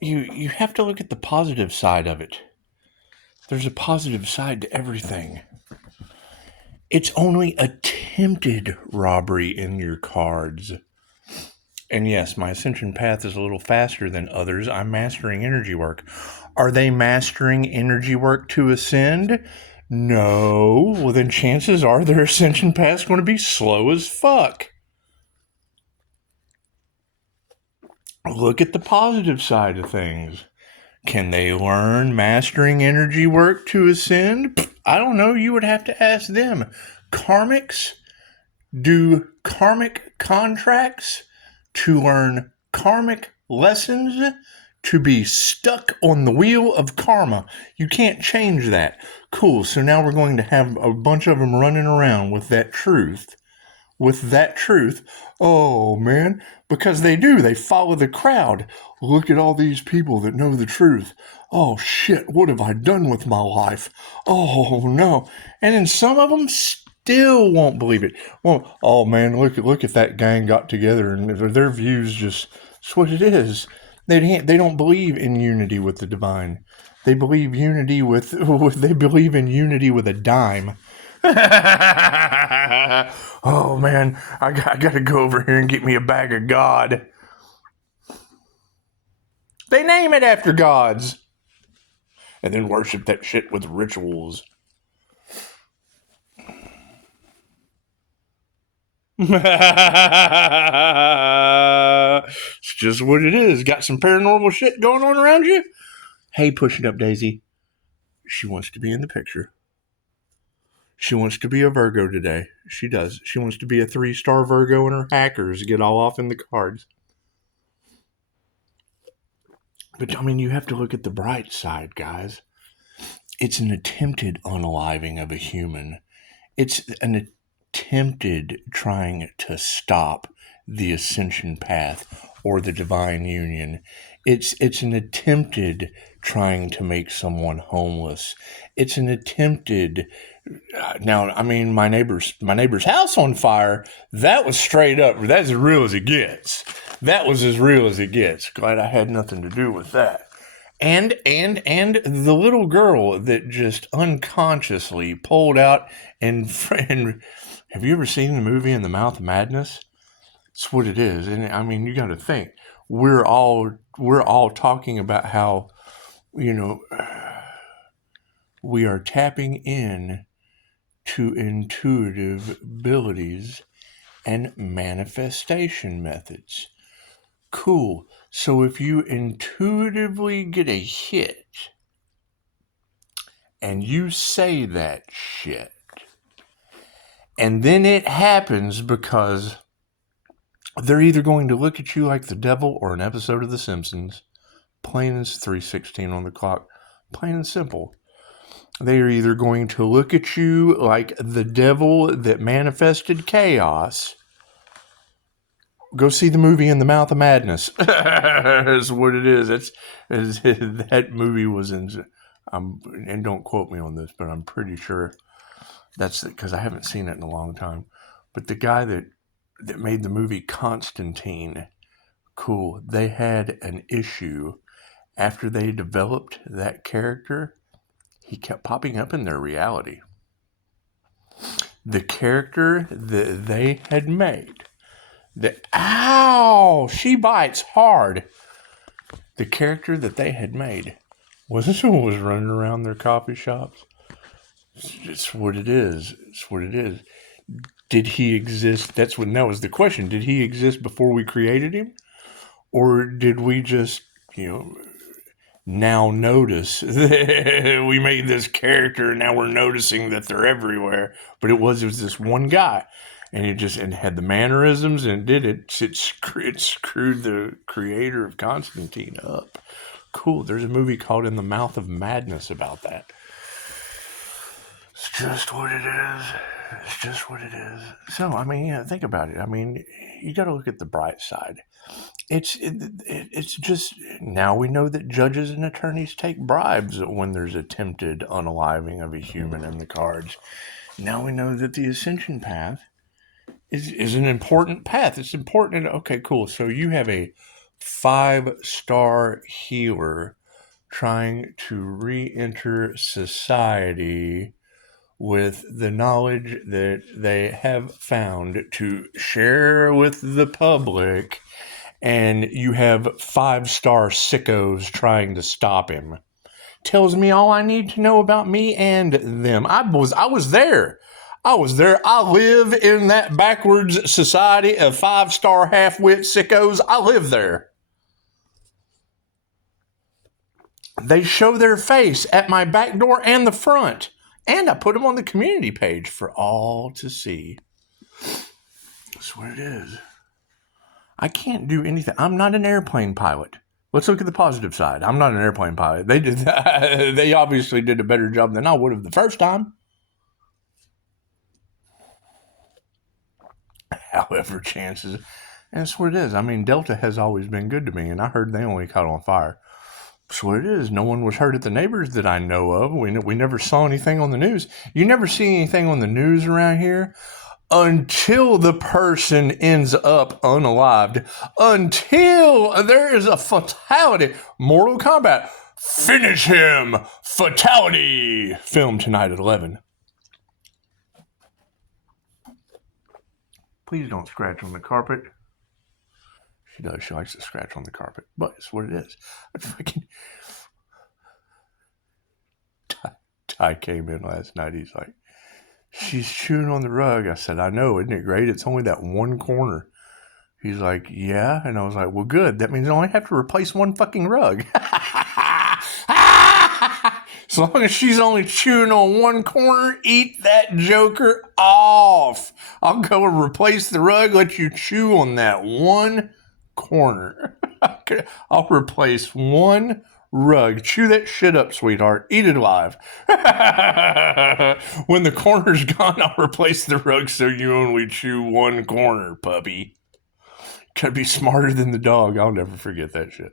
you have to look at the positive side of it. There's a positive side to everything. It's only attempted robbery in your cards. And yes, my ascension path is a little faster than others. I'm mastering energy work. Are they mastering energy work to ascend? No. Well, then chances are their ascension path's going to be slow as fuck. Look at the positive side of things. Can they learn mastering energy work to ascend? I don't know. You would have to ask them. Karmics do karmic contracts to learn karmic lessons, to be stuck on the wheel of karma. You can't change that. Cool. So now we're going to have a bunch of them running around with that truth. Oh man, because they do. They follow the crowd. Look at all these people that know the truth. Oh shit, what have I done with my life? Oh no. And then some of them still won't believe it. Well, oh man, look at that gang got together and their views just, it's what it is. They don't believe in unity with the divine. They believe unity they believe in unity with a dime. Oh man, I got to go over here and get me a bag of God. They name it after gods. And then worship that shit with rituals. It's just what it is. Got some paranormal shit going on around you? Hey, push it up, Daisy. She wants to be in the picture. She wants to be a Virgo today. She does. She wants to be a 3-star Virgo and her hackers get all off in the cards. But, I mean, you have to look at the bright side, guys. It's an attempted unaliving of a human. It's an attempted trying to stop the ascension path or the divine union. It's an attempted trying to make someone homeless. It's an attempted... Now, I mean, my neighbor's house on fire, that was straight up. That's as real as it gets. That was as real as it gets. Glad I had nothing to do with that. And the little girl that just unconsciously pulled out and have you ever seen the movie In the Mouth of Madness? It's what it is. And I mean, you got to think, we're all talking about how, you know, we are tapping in to intuitive abilities and manifestation methods. Cool. So if you intuitively get a hit and you say that shit, and then it happens because they're either going to look at you like the devil or an episode of The Simpsons, plain as 3:16 on the clock, plain and simple. They are either going to look at you like the devil that manifested chaos. Go see the movie In the Mouth of Madness. That's what it is. That movie was in... and don't quote me on this, but I'm pretty sure that's because I haven't seen it in a long time. But the guy that made the movie Constantine, cool, they had an issue after they developed that character. He kept popping up in their reality. The character that they had made, she bites hard. The character that they had made was running around their coffee shops. It's what it is. It's what it is. Did he exist? That was the question. Did he exist before we created him? Or did we just, now notice that we made this character and now we're noticing that they're everywhere? But it was this one guy, and it had the mannerisms and it screwed the creator of Constantine up. Cool. There's a movie called In the Mouth of Madness about that. It's just what it is. It's just what it is. So, I mean, think about it. I mean, you got to look at the bright side. It's just, now we know that judges and attorneys take bribes when there's attempted unaliving of a human in the cards. Now we know that the ascension path is an important path. It's important. Okay, cool. So you have a 5-star healer trying to re-enter society with the knowledge that they have found to share with the public, and you have 5-star sickos trying to stop him. Tells me all I need to know about me and them. I was there. I was there. I live in that backwards society of 5-star half-wit sickos. I live there. They show their face at my back door and the front. And I put them on the community page for all to see. That's what it is. I can't do anything. I'm not an airplane pilot. Let's look at the positive side. I'm not an airplane pilot. They obviously did a better job than I would have the first time. However, chances. And that's what it is. I mean, Delta has always been good to me, and I heard they only caught on fire. That's what it is. No one was hurt at the neighbors that I know of. We never saw anything on the news. You never see anything on the news around here until the person ends up unalived, until there is a fatality. Mortal Kombat. Finish him. Fatality. Film tonight at 11. Please don't scratch on the carpet. She does. She likes to scratch on the carpet. But it's what it is. Ty came in last night. He's like, she's chewing on the rug. I said, I know. Isn't it great? It's only that one corner. He's like, yeah. And I was like, well, good. That means I only have to replace one fucking rug. As long as she's only chewing on one corner, eat that joker off. I'll go and replace the rug, let you chew on that one corner. I'll replace one rug. Chew that shit up, sweetheart. Eat it alive. When the corner's gone, I'll replace the rug so you only chew one corner, puppy. Gotta be smarter than the dog. I'll never forget that shit.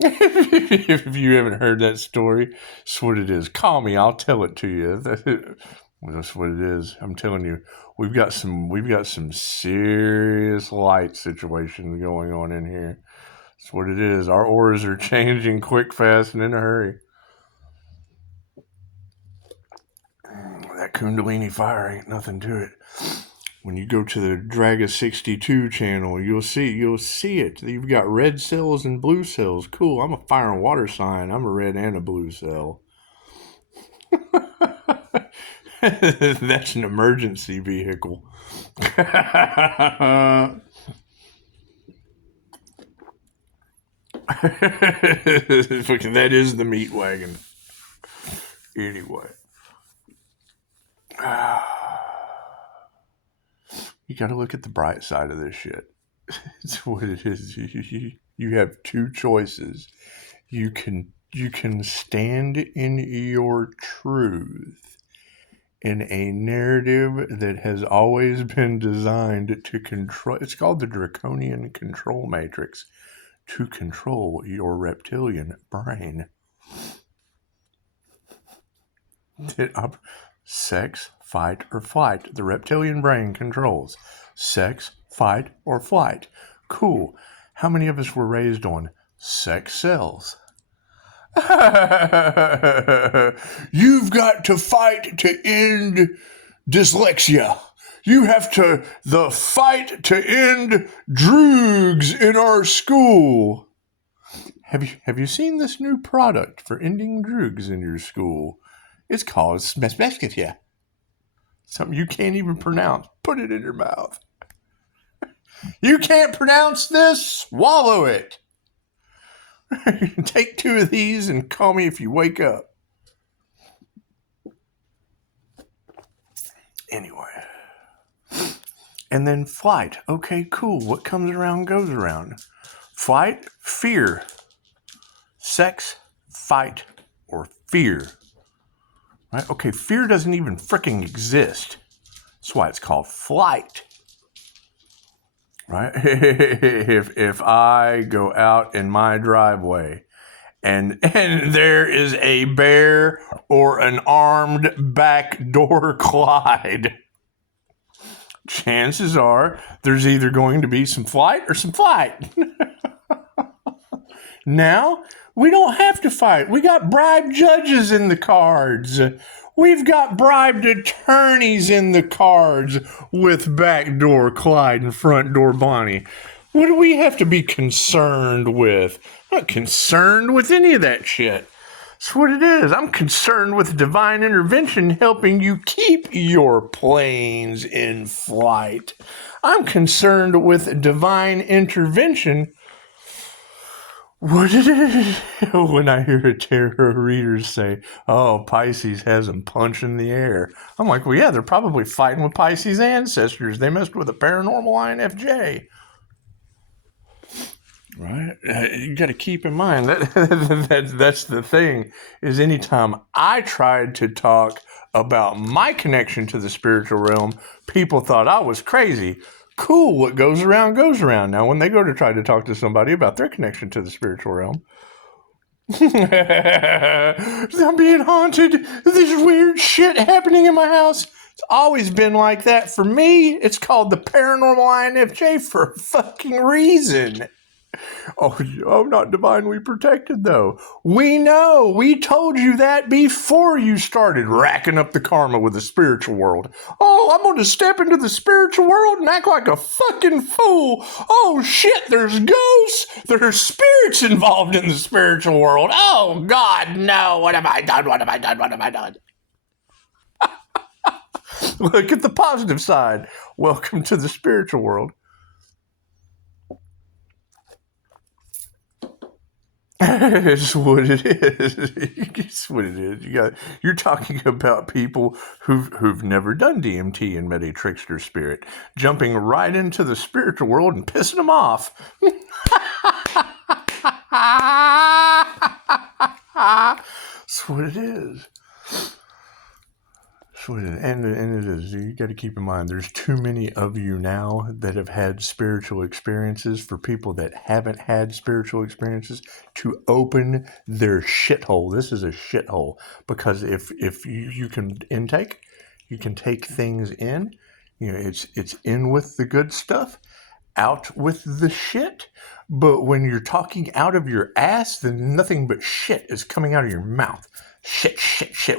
If you haven't heard that story, that's what it is. Call me. I'll tell it to you. That's what it is. I'm telling you, we've got some serious light situations going on in here. That's what it is. Our auras are changing quick, fast, and in a hurry. That Kundalini fire ain't nothing to it. When you go to the Draga 62 channel, you'll see it. You've got red cells and blue cells. Cool. I'm a fire and water sign. I'm a red and a blue cell. That's an emergency vehicle. That is the meat wagon. Anyway. You got to look at the bright side of this shit. It's what it is. You have two choices. You can stand in your truth in a narrative that has always been designed to control. It's called the Draconian Control Matrix, to control your reptilian brain. Sex, fight, or flight. The reptilian brain controls sex, fight, or flight. Cool. How many of us were raised on sex sells? You've got to fight to end dyslexia. You have to the fight to end droogs in our school. Have you seen this new product for ending droogs in your school? It's called Smespesketia. Something you can't even pronounce. Put it in your mouth. You can't pronounce this? Swallow it. Take 2 of these and call me if you wake up. Anyway. And then flight. Okay, cool. What comes around goes around. Flight, fear. Sex, fight, or fear. Right? Okay, fear doesn't even fricking exist. That's why it's called flight. Right? If I go out in my driveway and there is a bear or an armed backdoor Clyde, chances are there's either going to be some flight or some flight. Now, we don't have to fight. We got bribed judges in the cards. We've got bribed attorneys in the cards with backdoor Clyde and front door Bonnie. What do we have to be concerned with? I'm not concerned with any of that shit. That's what it is. I'm concerned with divine intervention helping you keep your planes in flight. I'm concerned with divine intervention. What is it? When I hear a tarot reader say, oh, Pisces has them punching the air. I'm like, well, yeah, they're probably fighting with Pisces ancestors. They messed with a paranormal INFJ. Right? You got to keep in mind that's the thing, is anytime I tried to talk about my connection to the spiritual realm, people thought I was crazy. Cool, what goes around goes around. Now, when they go to try to talk to somebody about their connection to the spiritual realm, I'm being haunted. There's weird shit happening in my house. It's always been like that for me. It's called the paranormal INFJ for a fucking reason. Oh, not divinely protected, though. We know. We told you that before you started racking up the karma with the spiritual world. Oh, I'm going to step into the spiritual world and act like a fucking fool. Oh, shit, there's ghosts. There's spirits involved in the spiritual world. Oh, God, no. What have I done? What have I done? What have I done? Look at the positive side. Welcome to the spiritual world. It's what it is. It's what it is. You're talking about people who've never done DMT and met a trickster spirit, jumping right into the spiritual world and pissing them off. That's what it is. And it is. You got to keep in mind, there's too many of you now that have had spiritual experiences for people that haven't had spiritual experiences to open their shithole. This is a shithole, because if you can intake, you can take things in. You know, it's in with the good stuff, out with the shit. But when you're talking out of your ass, then nothing but shit is coming out of your mouth. Shit.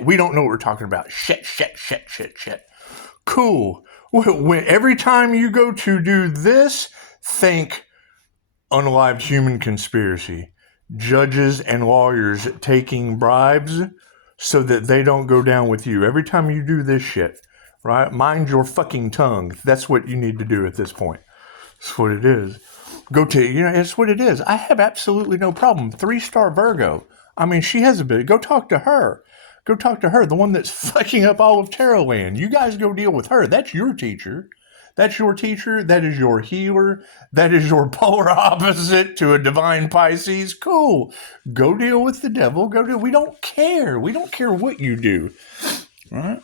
We don't know what we're talking about. Shit. Cool. When every time you go to do this, think unalived human conspiracy. Judges and lawyers taking bribes so that they don't go down with you. Every time you do this shit, right? Mind your fucking tongue. That's what you need to do at this point. That's what it is. It's what it is. I have absolutely no problem. 3-star Virgo. I mean, she has a bit. Go talk to her. The one that's fucking up all of Tarot Land. You guys go deal with her. That's your teacher. That is your healer. That is your polar opposite to a divine Pisces. Cool. Go deal with the devil. We don't care. We don't care what you do. Right?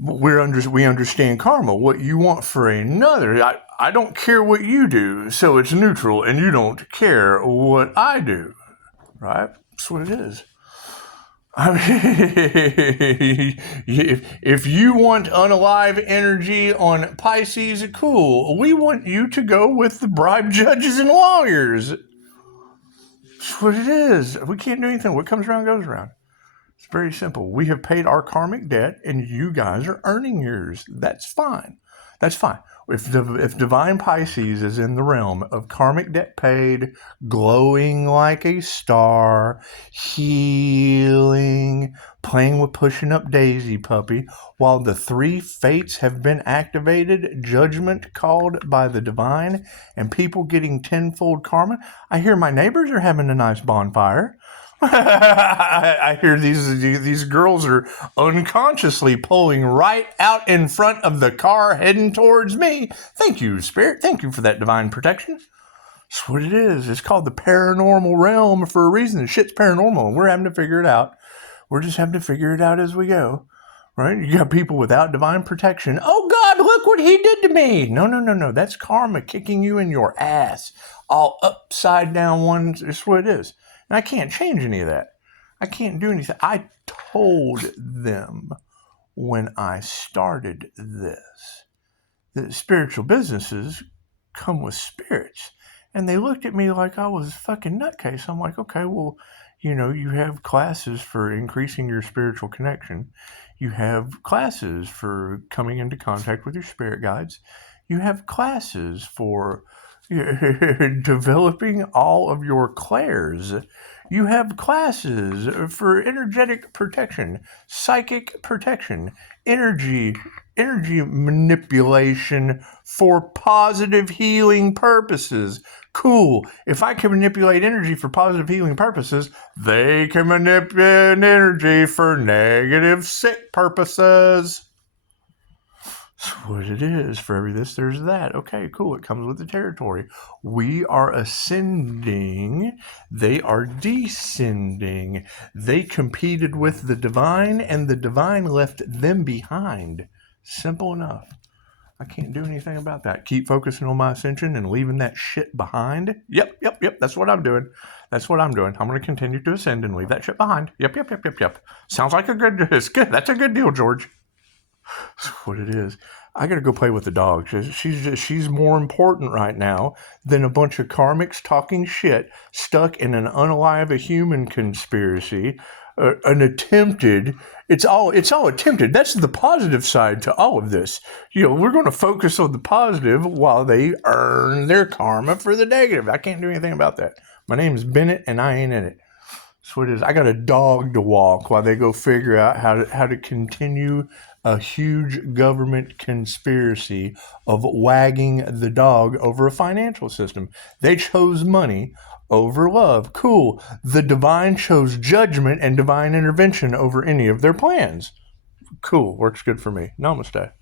We understand karma. What you want for another. I don't care what you do, so it's neutral, and you don't care what I do. Right? That's what it is. I mean, if you want unalive energy on Pisces, cool. We want you to go with the bribed judges and lawyers. That's what it is. We can't do anything. What comes around goes around. It's very simple. We have paid our karmic debt, and you guys are earning yours. That's fine. If divine Pisces is in the realm of karmic debt paid, glowing like a star, healing, playing with pushing up Daisy Puppy, while the 3 fates have been activated, judgment called by the divine, and people getting tenfold karma, I hear my neighbors are having a nice bonfire. I hear these girls are unconsciously pulling right out in front of the car heading towards me. Thank you, Spirit. Thank you for that divine protection. That's what it is. It's called the paranormal realm for a reason. The shit's paranormal, and we're having to figure it out. We're just having to figure it out as we go. Right? You got people without divine protection. Oh, God, look what he did to me. No. That's karma kicking you in your ass. All upside down one. That's what it is. And I can't change any of that. I can't do anything. I told them when I started this that spiritual businesses come with spirits. And they looked at me like I was a fucking nutcase. I'm like, okay, well, you have classes for increasing your spiritual connection. You have classes for coming into contact with your spirit guides. You have classes for developing all of your clairs. You have classes for energetic protection, psychic protection, energy manipulation for positive healing purposes. Cool. If I can manipulate energy for positive healing purposes, they can manipulate energy for negative sick purposes. That's what it is. For every this, there's that. Okay, cool. It comes with the territory. We are ascending. They are descending. They competed with the divine, and the divine left them behind. Simple enough. I can't do anything about that. Keep focusing on my ascension and leaving that shit behind. Yep. That's what I'm doing. I'm going to continue to ascend and leave that shit behind. Yep. Sounds like it's good. That's a good deal, George. That's what it is. I got to go play with the dog. She's more important right now than a bunch of karmics talking shit stuck in an unalive a human conspiracy. It's all attempted. That's the positive side to all of this. We're going to focus on the positive while they earn their karma for the negative. I can't do anything about that. My name is Bennett and I ain't in it. That's what it is. I got a dog to walk while they go figure out how to continue a huge government conspiracy of wagging the dog over a financial system. They chose money over love. Cool. The divine chose judgment and divine intervention over any of their plans. Cool. Works good for me. Namaste.